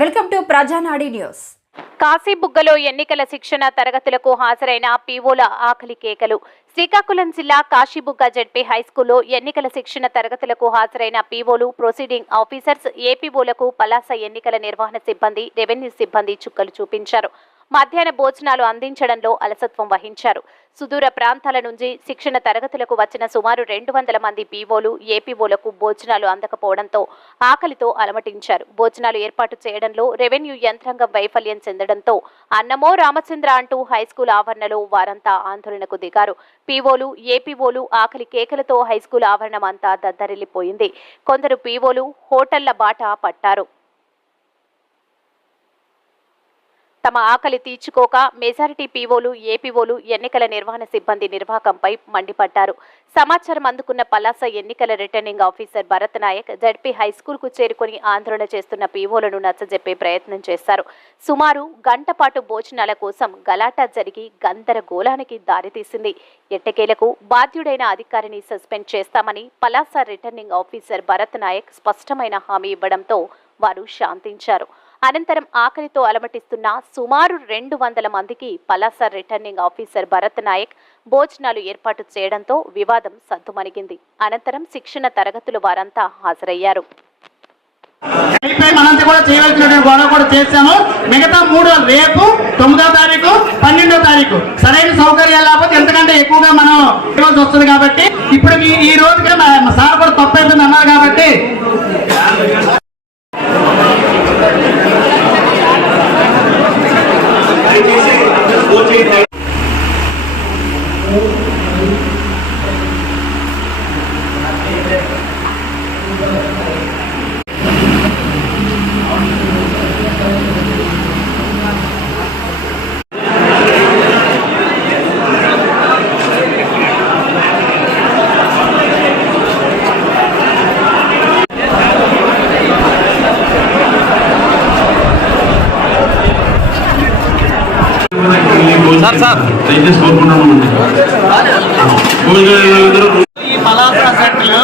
Welcome to Prajanadi news. కాశీబుగ్గలో ఎన్నికల శిక్షణ తరగతులకు హాజరైన పీఓల ఆకలి కేకలు. శ్రీకాకుళం జిల్లా కాశీబుగ్గ జెడ్పీ హైస్కూల్లో ఎన్నికల శిక్షణ తరగతులకు హాజరైన పీఓలు, ప్రొసీడింగ్ ఆఫీసర్స్, ఏపీఓలకు పలాస ఎన్నికల నిర్వహణ సిబ్బంది, రెవెన్యూ సిబ్బంది చుక్కలు చూపించారు. మధ్యాహ్న భోజనాలు అందించడంలో అలసత్వం వహించారు. సుదూర ప్రాంతాల నుంచి శిక్షణ తరగతులకు వచ్చిన సుమారు 200 మంది పీఓలు, ఏపీఓలకు భోజనాలు అందకపోవడంతో ఆకలితో అలమటించారు. భోజనాలు ఏర్పాటు చేయడంలో రెవెన్యూ యంత్రాంగం వైఫల్యం చెందడంతో అన్నమో రామచంద్ర అంటూ హైస్కూల్ ఆవరణలో వారంతా ఆందోళనకు దిగారు. పీఓలు, ఏపీఓలు ఆకలి కేకలతో హైస్కూల్ ఆవరణం అంతా దద్దరిల్లిపోయింది. కొందరు పీఓలు హోటళ్ల బాట పట్టారు. తమ ఆకలి తీర్చుకోక మెజారిటీ పీఓలు, ఏపీఓలు ఎన్నికల నిర్వహణ సిబ్బంది నిర్వాహకంపై మండిపడ్డారు. సమాచారం అందుకున్న పలాస ఎన్నికల returning officer Bharat Nayak ZP high school కు చేరుకుని ఆందోళన చేస్తున్న పీఓలను నచ్చజెప్పే ప్రయత్నం చేశారు. సుమారు గంట పాటు భోజనాల కోసం గలాటా జరిగి గందరగోళానికి దారితీసింది. ఎట్టకేలకు బాధ్యుడైన అధికారిని సస్పెండ్ చేస్తామని పలాస రిటర్నింగ్ ఆఫీసర్ భరత్ నాయక్ స్పష్టమైన హామీ ఇవ్వడంతో వారు శాంతించారు. అనంతరం ఆకలితో అలమటిస్తున్న సుమారు 200 మందికి పలాస రిటర్నింగ్ ఆఫీసర్ భరత్ నాయక్ భోజనాలు ఏర్పాటు చేయడంతో వివాదం సద్దుమణిగింది. అనంతరం శిక్షణ తరగతులు వారంతా హాజరయ్యారు. మిగతా 3 రేపు 9వ తారీఖు 12వ తారీఖు సరైన సౌకర్యాలు లేకపోతే ఎంతకంటే ఎక్కువగా మనం రోజు వస్తుంది కాబట్టి ఇప్పుడు ఈ రోజుగా సార్ కూడా తప్పు అయిపోయింది అన్నారు కాబట్టి ఈ పలాస సెంటర్లో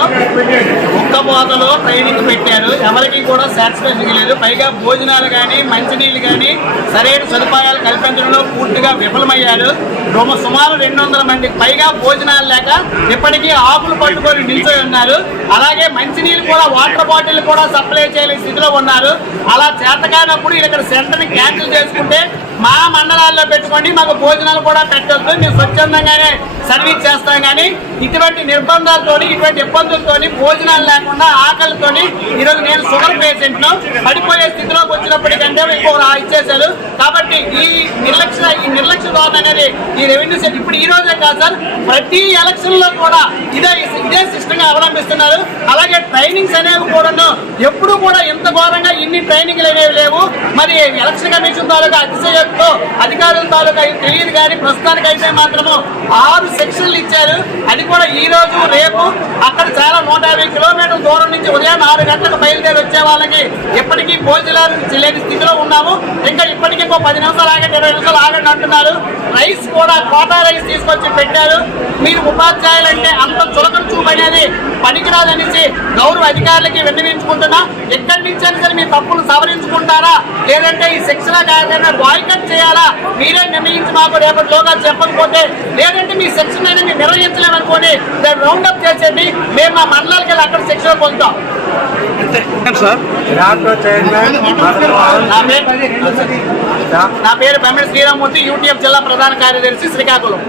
ఒక్క మోతలో ట్రైనింగ్ పెట్టారు. ఎవరికి కూడా సాటిస్ఫాక్షన్ లేదు. పైగా భోజనాలు కానీ మంచినీళ్ళు కానీ సరైన సదుపాయాలు కల్పించడంలో పూర్తిగా విఫలమయ్యారు. సుమారు 200 మందికి పైగా భోజనాలు లేక ఇప్పటికీ ఆకులు పట్టుకొని నిల్చొని ఉన్నారు. అలాగే మంచినీళ్ళు కూడా వాటర్ బాటిల్ కూడా సప్లై చేయలేని స్థితిలో ఉన్నారు. అలా చేతకానప్పుడు ఇక్కడ సెంటర్ని క్యాన్సిల్ చేసుకుంటే మా మండలాల్లో పెట్టుకోండి, మాకు భోజనాలు కూడా పెట్టొద్దు, మేము స్వచ్ఛందంగానే సర్వీస్ చేస్తాం. కానీ ఇటువంటి నిర్బంధాలతో, ఇటువంటి ఇబ్బందులతో, భోజనాలు లేకుండా ఆకలితోని ఈరోజు నేను షుగర్ పేషెంట్ను పడిపోయే స్థితిలోకి వచ్చినప్పటికంటే ఇంకొకరు ఇచ్చేశారు. కాబట్టి ఈ నిర్లక్ష్య ధోరణి అనేది ఈ రెవెన్యూ సెట్ ఇప్పుడు ఈ రోజే కాదు సార్, ప్రతి ఎలక్షన్ లో కూడా ఇదే సిస్టమ్ గా అవలంబిస్తున్నారు. అలాగే ట్రైనింగ్స్ అనేవి కూడా ఎప్పుడు కూడా ఇంత ఘోరంగా ఇన్ని ట్రైనింగ్లు అనేవి లేవు. మరి ఎలక్షన్ కమిషన్ తాలూకా అతిశయంతో అధికారుల తాలూకా తెలియదు. కానీ ప్రస్తుతానికి అయితే మాత్రము 6 సెక్షన్లు ఇచ్చారు. అది కూడా ఈ రోజు రేపు అక్కడ చాలా 150 కిలోమీటర్ల దూరం నుంచి ఉదయం 6 గంటలకు బయలుదేరి వచ్చే వాళ్ళకి ఇప్పటికీ భోజనాలు లేని స్థితిలో ఉన్నాము. ఇంకా ఇప్పటికీ 10 నిమిషాలు ఆగండి, 20 నిమిషాలు ఆగండి అంటున్నారు. రైస్ కూడా కోటా రైస్ తీసుకొచ్చి పెట్టారు. మీరు ఉపాధ్యాయులంటే అంత చులకన చూపు అనేది పనికిరాదనేసి గౌరవ అధికారులకి విన్నవించుకుంటున్నా. ఎక్కడి నుంచి అయినా సరే మీ తప్పులు సవరించుకుంటారా, లేదంటే ఈ శిక్షణ కార్యక్రమాన్ని బాయ్కట్ చేయాలా, మీరే నిర్ణయించి మాకు రేపటిలోగా చెప్పకపోతే, లేదంటే మీ శిక్షణ అయినా మీరు నిర్వహించలేమనుకోండి దాన్ని రౌండప్ చేసేది మేము మా మండలానికి వెళ్ళి అక్కడ శిక్షణ పొందుతాం. నా పేరు బెమ్మెడి శ్రీరామూర్తి, యూటీఎఫ్ జిల్లా ప్రధాన కార్యదర్శి, శ్రీకాకుళం.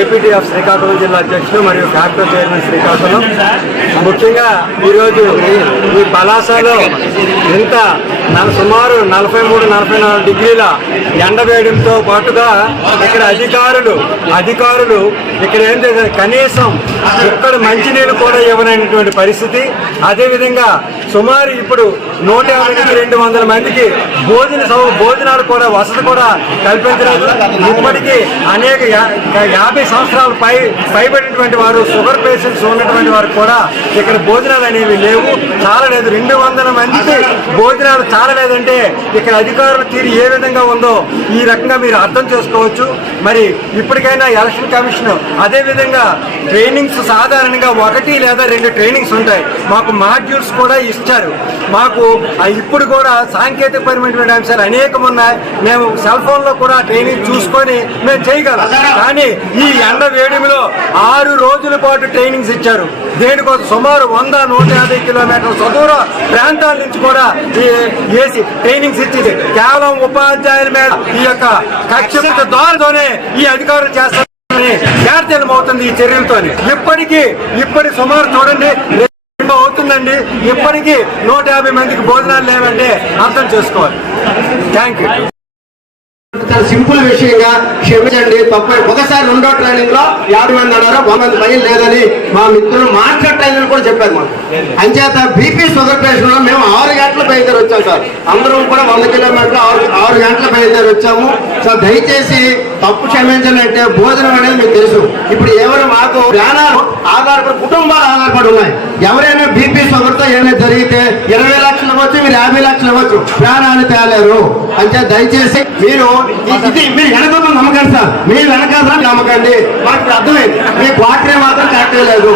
ఏపీటీఎఫ్ శ్రీకాకుళం జిల్లా అధ్యక్షులు మరియు ఫ్యాక్టరీ చైర్మన్ శ్రీకాకుళం. ముఖ్యంగా ఈరోజు ఈ పలాసలో ఇంత సుమారు 43-44 డిగ్రీల ఎండవేయడంతో పాటుగా ఇక్కడ అధికారులు ఇక్కడ ఏం చేశారు, కనీసం ఇక్కడ మంచినీళ్ళు కూడా ఇవ్వనటువంటి పరిస్థితి. అదేవిధంగా సుమారు ఇప్పుడు 150-200 మందికి భోజనాలు కూడా వసతి కూడా కల్పించలేదు. ఇప్పటికీ అనేక 50 సంవత్సరాలు పైబడినటువంటి వారు, షుగర్ పేషెంట్స్ ఉన్నటువంటి వారు కూడా ఇక్కడ భోజనాలు అనేవి లేవు, చాలా లేదు. 200 మందికి భోజనాలు చాలలేదంటే ఇక్కడ అధికారుల తీరు ఏ విధంగా ఉందో ఈ రకంగా మీరు అర్థం చేసుకోవచ్చు. మరి ఇప్పటికైనా ఎలక్షన్ కమిషన్ అదేవిధంగా ట్రైనింగ్స్ సాధారణంగా 1 లేదా 2 ట్రైనింగ్స్ ఉంటాయి. మాకు మాడ్యూల్స్ కూడా ఇచ్చారు. మాకు ఇప్పుడు కూడా సాంకేతికపరమైనటువంటి అంశాలు అనేకం ఉన్నాయి. మేము సెల్ ఫోన్లో కూడా ట్రైనింగ్ చూసుకొని మేము చేయగలం. కానీ ఈ ఎండ వేడిమిలో 6 రోజుల పాటు ట్రైనింగ్స్ ఇచ్చారు. దేనికోసం సుమారు 100-150 కిలోమీటర్ల సుదూర ప్రాంతాల నుంచి కూడా ఏసీ ట్రైనింగ్స్ ఇచ్చింది. కేవలం ఉపాధ్యాయుల మీద ఈ యొక్క కక్ష ద్వారాతోనే ఈ అధికారులు చేస్తారని అవుతుంది ఈ చర్యలతో. ఇప్పటి సుమారు చూడండి అవుతుందండి. ఇప్పటికీ 150 మందికి భోజనాలు లేవంటే అర్థం చేసుకోవాలి. Thank you. చాలా సింపుల్ విషయంగా క్షమించండి, తప్ప ఒకసారి 2వ ట్రైనింగ్ లో 50 మంది అన్నారు, 100 మంది పైన లేదని మా మిత్రులు మాస్టర్ ట్రైనర్ కూడా చెప్పారు మాకు. అంచేత బీపీ షుగర్ పేషెంట్ లో మేము 6 గంటల బయలుదేరి వచ్చాం సార్. అందరం కూడా 100 కిలోమీటర్లు 6 గంటల బయలుదేరి వచ్చాము సార్. దయచేసి తప్పు క్షమించండి. అంటే భోజనం అనేది మీకు తెలుసు. ఇప్పుడు ఎవరు మాకు ప్రాణాలు ఆధారపడి కుటుంబాలు ఆధారపడి ఉన్నాయి. ఎవరైనా బీపీ షుగర్ తో ఏమైనా జరిగితే 20 లక్షలు ఇవ్వచ్చు, మీరు 50 లక్షలు ఇవ్వచ్చు, ప్రాణాలు తేలేరు. అంటే దయచేసి మీరు మీరు వెనక నమ్మకండి సార్. మీరు వెనకాల నమ్మకండి. మాకు అర్థమైంది. మీ క్వార్టరే మాత్రం కరెక్ట్ లేదు.